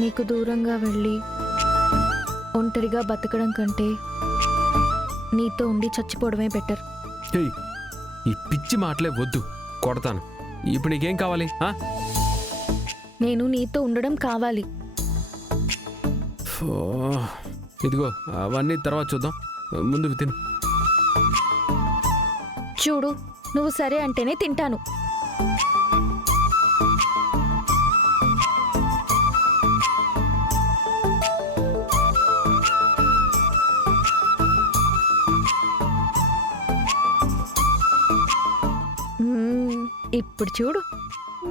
నీకు దూరంగా వెళ్ళి ఒంటరిగా బతకడం కంటే నీతో ఉండి చచ్చిపోవడమే బెటర్. ఏయ్, ఈ పిచ్చి మాటలే వద్దు, కొడతాను. ఇప్పుడు నీకేం కావాలి? నేను నీతో ఉండడం కావాలి. ఇదిగో అవన్నీ తర్వాత చూద్దాం, ముందుకు తిను. చూడు, నువ్వు సరే అంటేనే తింటాను. ఇప్పుడు చూడు,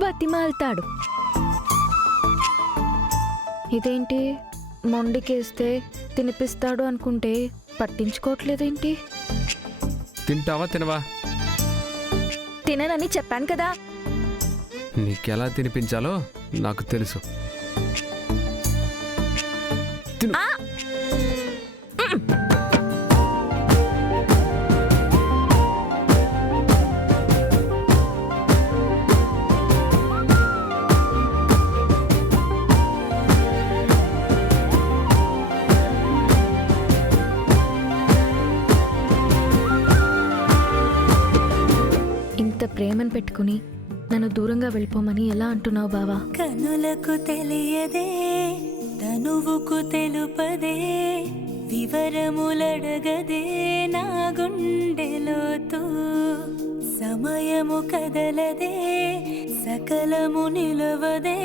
బతిమాల్తాడు. ఇదేంటి, మొండికేస్తే తినిపిస్తాడు అనుకుంటే పట్టించుకోవట్లేదేంటి? తింటావా తినవా? తిననని చెప్పాను కదా. నీకెలా తినిపించాలో నాకు తెలుసు. ప్రేమను పెట్టుకుని నన్ను దూరంగా వెళ్ళిపోమని ఎలా అంటున్నావు బావా? కనులకు తెలియదే, తనువుకు తెలుపదే, వివరములడగదే నా గుండెలోతు. సమయము కదలదే, సకలము నిలవదే,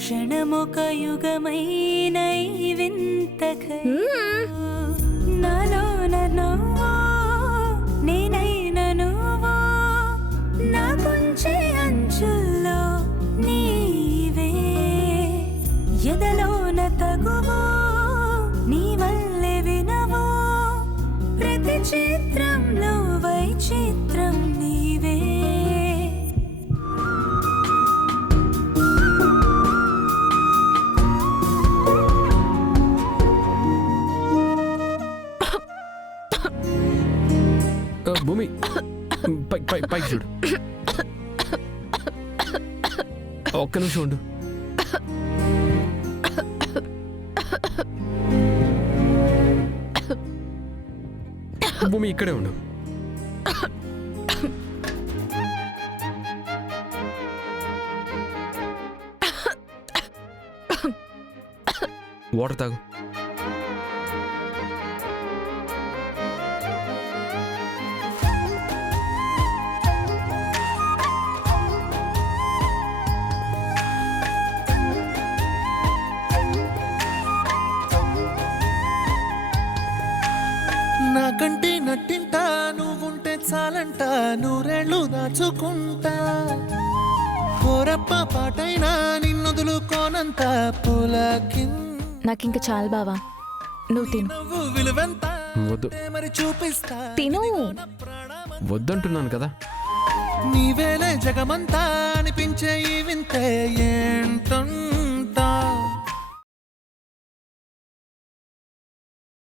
క్షణముక యుగమైన ఈ వింత నాలో నన్ను నేనైన నువ్వు, నా కొంచె అంచుల్లో నీవే, ఎదలోన తగువో నీ వల్లే వినవో, ప్రతి చిత్రంలో వైచిత్రం నీవే. భూమి, పైకి చూడు. ఒక్క నిమిషం ఉండు. భూమి ఇక్కడే ఉండు. వాటర్ తాగు. నాకంటే నట్టింటా నువ్వుంటే చాలంట, నూరేళ్ళు దాచుకుంటా. కోరప్ప పాటైనా నిన్నొదులుకోనంత పూలకి. నాకింక చాలు బావా, నువ్వు తిను. నువ్వు విలువెంత వద్దు, మరి చూపిస్తా. తిను. వద్దంటున్నాను కదా. నీవేలే జగమంతా అనిపించే ఈ వింతే ఏంటో